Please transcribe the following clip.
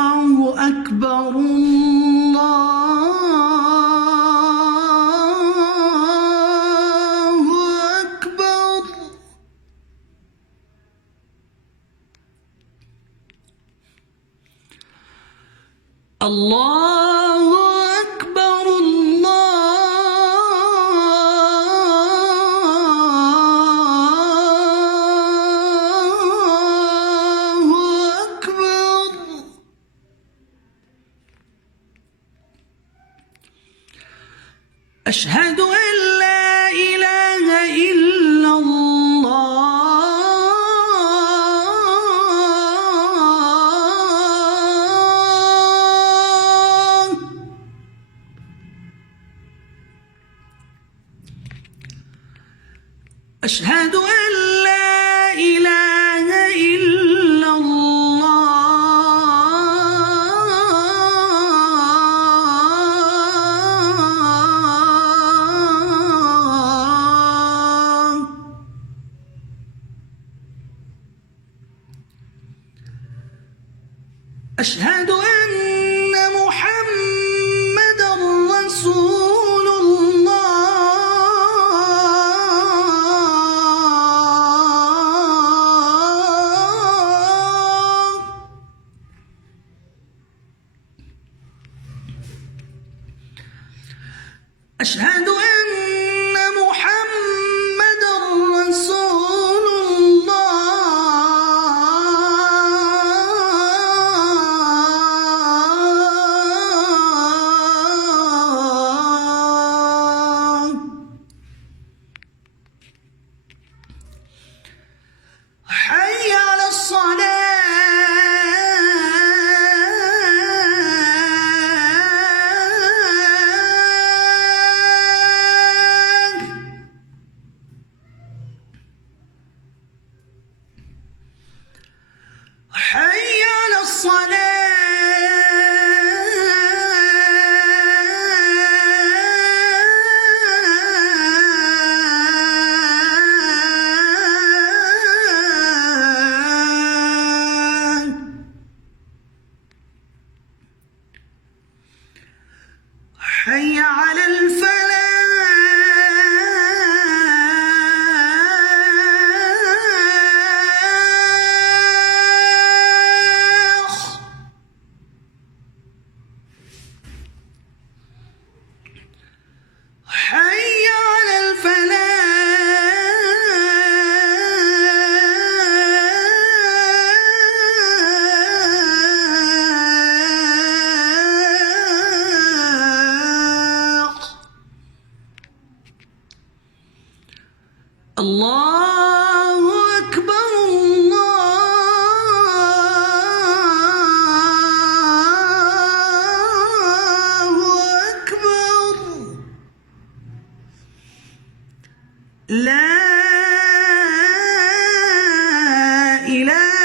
الله أكبر الله أكبر. الله أكبر الله أكبر. أشهد أن لا إله إلا الله. أشهد أن لا إله إلا الله. أشهد أن محمدًا رسول الله. أشهد أن محمدًا رسول الله. حي على الصلاة. حي على الصلاة. حي على الفلاح. حي على الفلاح. الله أكبر الله أكبر. لا إله